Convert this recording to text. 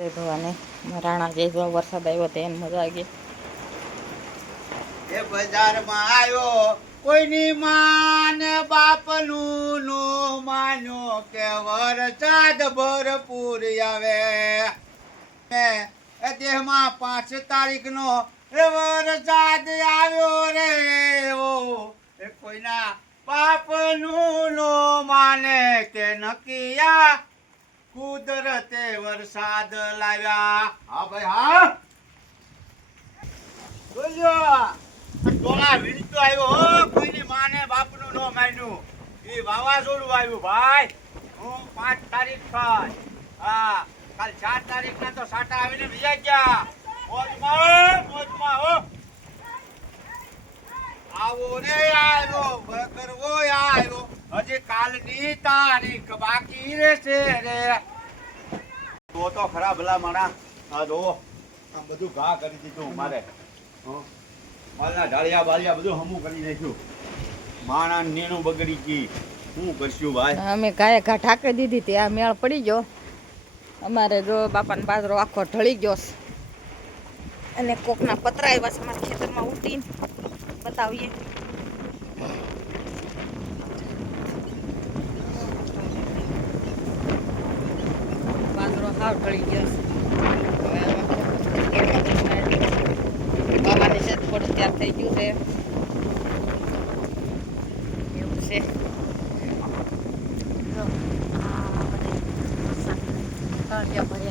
જય ભવાને રાણા જય ભવા વરસાદ આવ્યો તો એને મજા આવી ગઈ. એ બજારમાં આવ્યો કોઈની માને બાપનું નો માન્યો કે વરસાદ ભરપૂર આવે એ દેહમાં 5 તારીખનો એ વરસાદ આવ્યો રે ઓ એ કોઈના બાપનું નો માને કે નકિયા કુદરતે વરસાદ લાવ્યા. હા ભાઈ હા બોલ્યો ડોળા વીણતો આવ્યો હો કોઈની માને બાપનું નો માન્યું એ વાવાઝોડું આવ્યું ભાઈ. હું 5 તારીખ થાય હા કાલ 4 તારીખના તો સાટા આવીને વિયા ગયા. મોજમાં હો આવો રે આવ્યો બકરવો આવ્યો હજી કાલની તારીખ બાકી રહેશે રે. તો ખરા ભલા માણા આ જો આમ બધું ઘા કરી દીધું મારે. માલના ઢાળિયા બાળિયા બધું હમું કરી નાખ્યું. માણા નેણું બગડી ગઈ. શું કરશું ભાઈ? અમે ગાય ઘા ઢાંકી દીધી હતી. આ મેળ પડી ગયો અમારે. જો બાપાનો બાજરો આખો ઢળી ગયો અને કોકના પતરા આવ્યા છે અમારા ખેતરમાં ઉઠીને બતાવીએ. બાજરો હાવ ઢળી ગયો છે. બાબાની છે થોડું તૈયાર થઈ ગયું છે એવું છે. તળિયા ભર્યા